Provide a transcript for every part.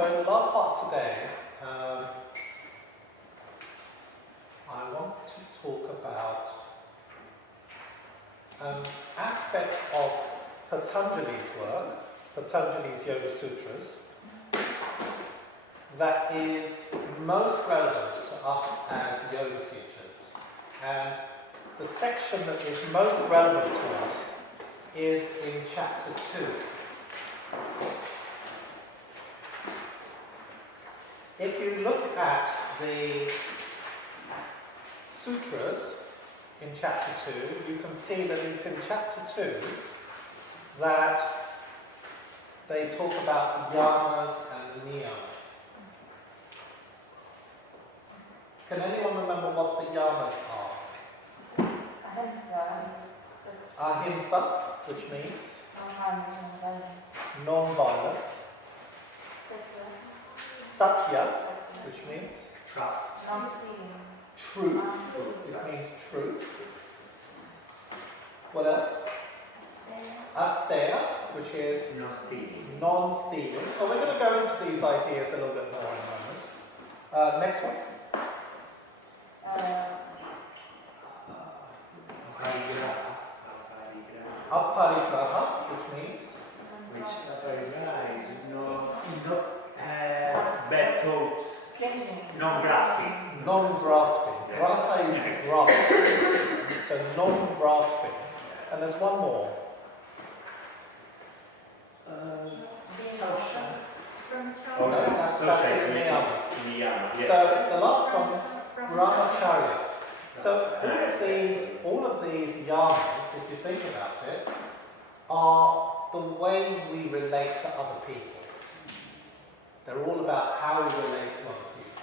So in the last part of today, I want to talk about an aspect of Patanjali's work, Patanjali's Yoga Sutras, that is most relevant to us as yoga teachers. And the section that is most relevant to us is in chapter 2. If you look at the sutras in chapter 2, you can see that it's in chapter 2 that they talk about yamas and niyamas. Can anyone remember what the yamas are? Ahimsa, which means non-violence. Satya, which means Trust. truth. It means truth. What else? Astanga, which is non-stealing. So we're going to go into these ideas a little bit more in a moment. Next one. Aparigraha, which means bad thoughts. Non-grasping. non-grasping. Graha is grasp. So non-grasping. And there's one more. Social. No, that's niyamas. Niyama, yes. So the last one, brahmacharya. So all of these yamas, if you think about it, are the way we relate to other people. They're all about how we relate to other people.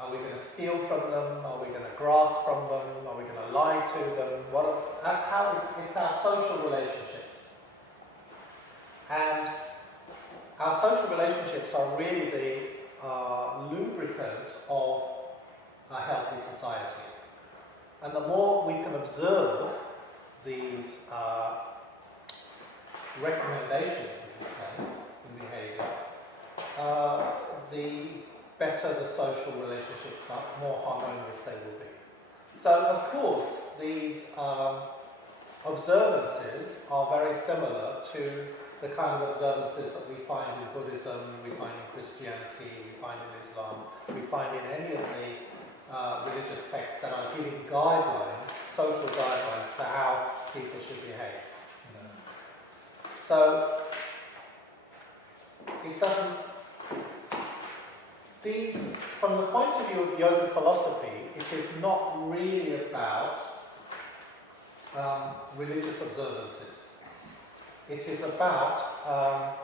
Are we going to steal from them? Are we going to grasp from them? Are we going to lie to them? That's how it's our social relationships. And our social relationships are really the lubricant of a healthy society. And the more we can observe these recommendations, you could say, in behaviour, the better the social relationships are, more harmonious they will be. So, of course, these observances are very similar to the kind of observances that we find in Buddhism, we find in Christianity, we find in Islam, we find in any of the religious texts that are giving guidelines, social guidelines for how people should behave. So it doesn't. From the point of view of yoga philosophy, it is not really about religious observances. It is about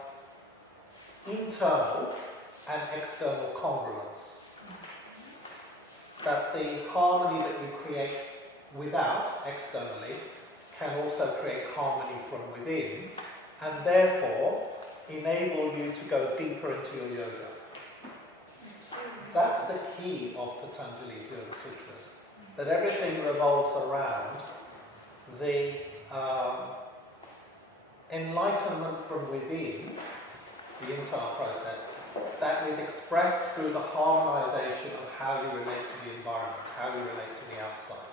internal and external congruence. That the harmony that you create without, externally, can also create harmony from within, and therefore enable you to go deeper into your yoga. That's the key of Patanjali's Yoga Sutras, that everything revolves around the enlightenment from within, the internal process, that is expressed through the harmonization of how you relate to the environment, how you relate to the outside.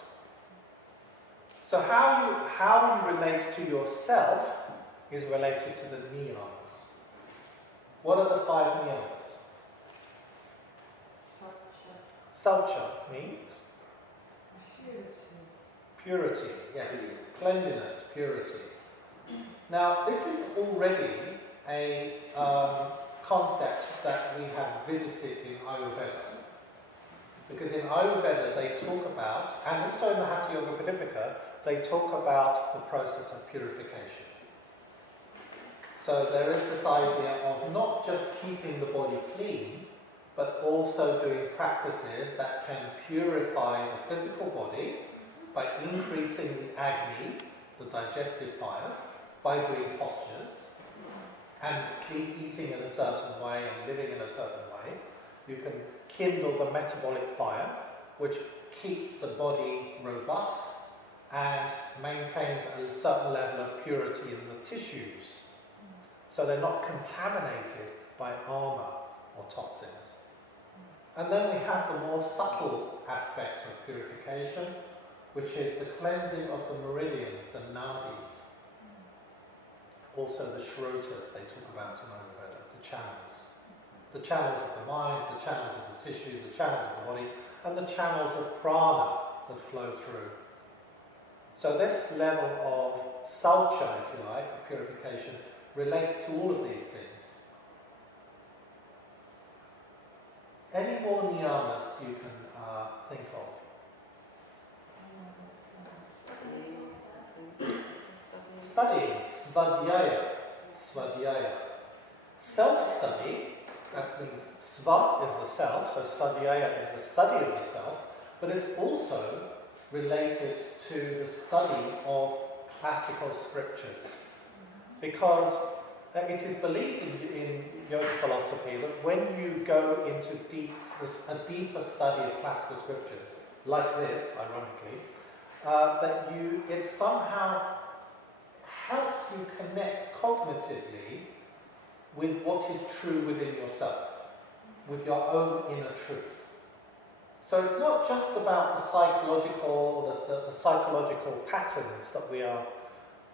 So how you relate to yourself is related to the niyamas. What are the 5 niyamas? Saucha means? Purity, yes. Cleanliness, purity. Now, this is already a concept that we have visited in Ayurveda. Because in Ayurveda they talk about, and also in the Hatha Yoga Pradipika, they talk about the process of purification. So there is this idea of not just keeping the body clean, but also doing practices that can purify the physical body by increasing the Agni, the digestive fire, by doing postures, and eating in a certain way and living in a certain way. You can kindle the metabolic fire, which keeps the body robust and maintains a certain level of purity in the tissues. so they're not contaminated by armor or toxins. And then we have the more subtle aspect of purification, which is the cleansing of the meridians, the nadis. Also the shrotas they talk about in Ayurveda, the channels. The channels of the mind, the channels of the tissues, the channels of the body, and the channels of prana that flow through. So this level of saucha, if you like, of purification, relates to all of these things. Any more niyamas you can think of? Studying, svadhyaya. Self-study, that means sva is the self, so svadhyaya is the study of the self, but it's also related to the study of classical scriptures. Because it is believed in yoga philosophy that when you go into a deeper study of classical scriptures, like this, ironically, it somehow helps you connect cognitively with what is true within yourself, with your own inner truth. So it's not just about the psychological patterns that we are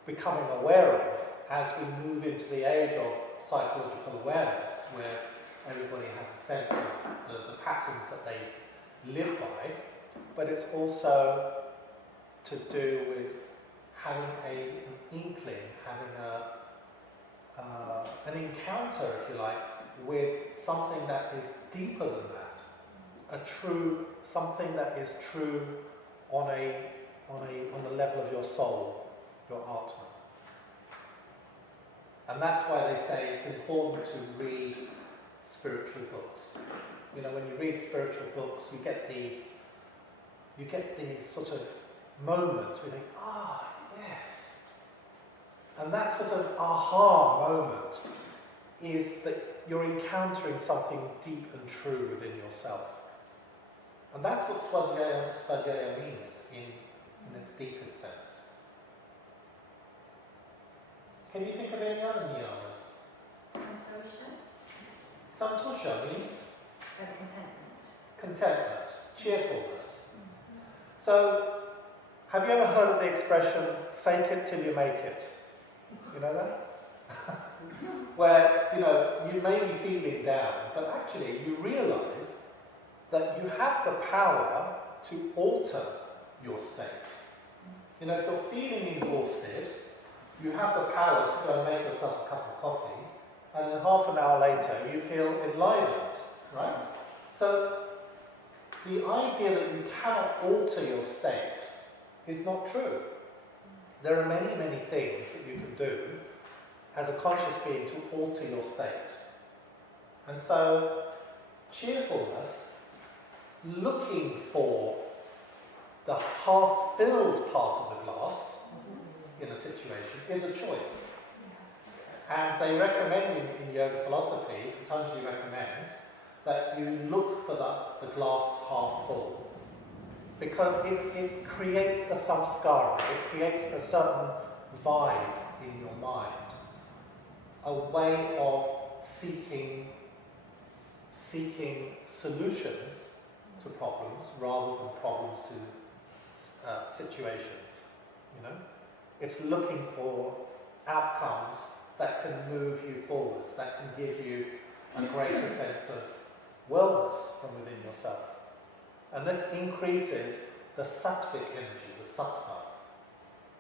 becoming aware of as we move into the age of psychological awareness, where everybody has a sense of the patterns that they live by, but it's also to do with having an inkling, having an encounter, if you like, with something that is deeper than that, something that is true on the level of your soul, your atma. And that's why they say it's important to read spiritual books. You know, when you read spiritual books, you get these sort of moments where you think, yes. And that sort of aha moment is that you're encountering something deep and true within yourself. And that's what svadhyaya means in its deepest sense. Can you think of any other niyamas? Santosha. Santosha means? Contentment. Contentment, cheerfulness. So, have you ever heard of the expression, fake it till you make it? You know that? Where, you may be feeling down, but actually you realise that you have the power to alter your state. If you're feeling exhausted, you have the power to go and make yourself a cup of coffee, and then half an hour later you feel enlivened, right? So the idea that you cannot alter your state is not true. There are many, many things that you can do as a conscious being to alter your state. And so cheerfulness, looking for the half-filled part of the glass in a situation, is a choice. And they recommend in yoga philosophy, Patanjali recommends, that you look for the glass half full. Because it creates a samskara, it creates a certain vibe in your mind. A way of seeking solutions to problems rather than problems to situations. It's looking for outcomes that can move you forwards, that can give you a greater sense of wellness from within yourself. And this increases the sattvic energy, the sattva,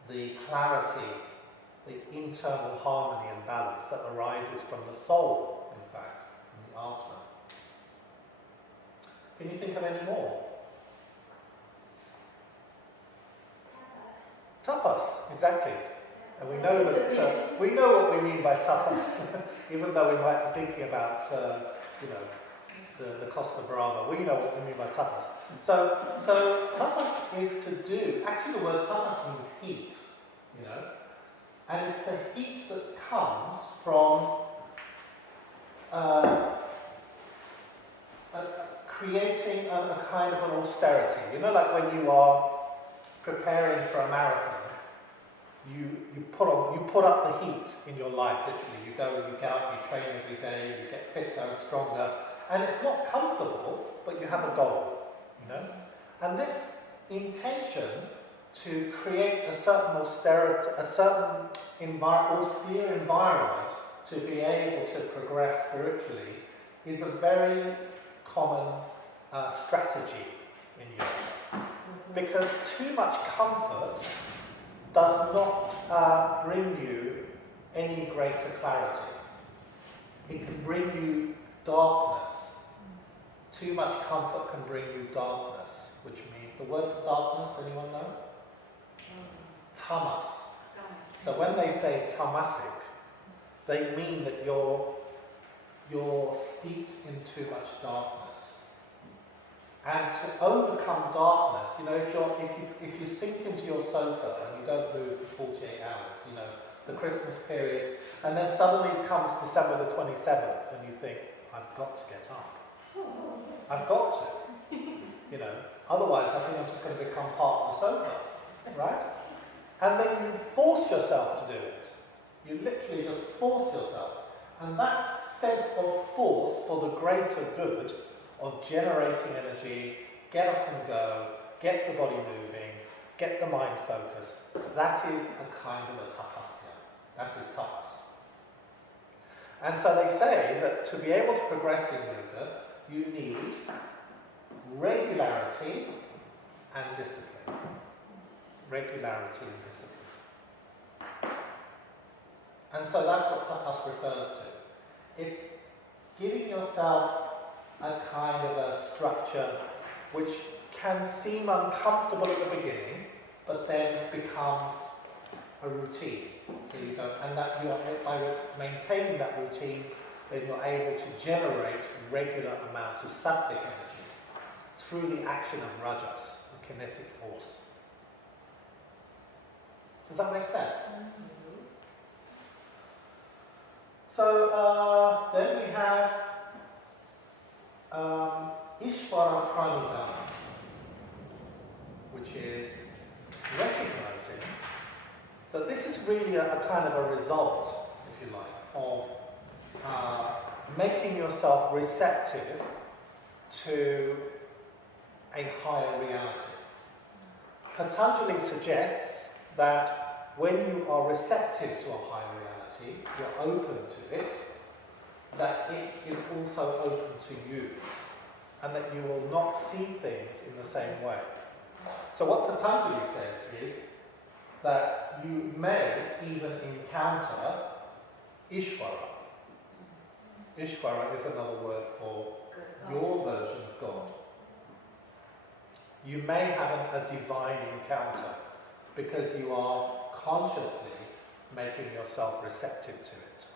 the clarity, the internal harmony and balance that arises from the soul, in fact, from the atma. Can you think of any more? Tapas, exactly. And we know that we know what we mean by tapas, even though we might be thinking about the Costa Brava. We know what we mean by tapas. So tapas is to do. Actually, the word tapas means heat. And it's the heat that comes from creating a kind of an austerity. Like when you are preparing for a marathon, you put up the heat in your life, literally. You go and you get out, you train every day, you get fitter and stronger, and it's not comfortable, but you have a goal, you know? And this intention to create a certain austere environment to be able to progress spiritually is a very common strategy in yoga. Because too much comfort does not bring you any greater clarity. It can bring you darkness. Too much comfort can bring you darkness, which means, the word for darkness, anyone know? Tamas. So when they say tamasic, they mean that you're steeped in too much darkness. And to overcome darkness, you know, if you sink into your sofa and you don't move for 48 hours, you know, the Christmas period, and then suddenly it comes December the 27th and you think, I've got to get up. I've got to. You know, otherwise I think I'm just going to become part of the sofa, right? And then you force yourself to do it. You literally just force yourself. And that sense of force for the greater good of generating energy, get up and go, get the body moving, get the mind focused, that is a kind of a tapasya. That is tapas. And so they say that to be able to progress in yoga, you need regularity and discipline. Regularity and discipline. And so that's what tapas refers to. It's giving yourself a kind of a structure which can seem uncomfortable at the beginning, but then becomes a routine. So you don't, and that you are, by maintaining that routine, then you're able to generate regular amounts of sattvic energy through the action of rajas, the kinetic force. Does that make sense? Mm-hmm. So then we have Ishvara Pranidhana, which is recognizing that this is really a kind of a result, if you like, of making yourself receptive to a higher reality. Patanjali suggests that when you are receptive to a higher reality, you're open to it, that it is also open to you, and that you will not see things in the same way. So what Patanjali says is that you may even encounter Ishvara. Ishvara is another word for your version of God. You may have a divine encounter because you are consciously making yourself receptive to it.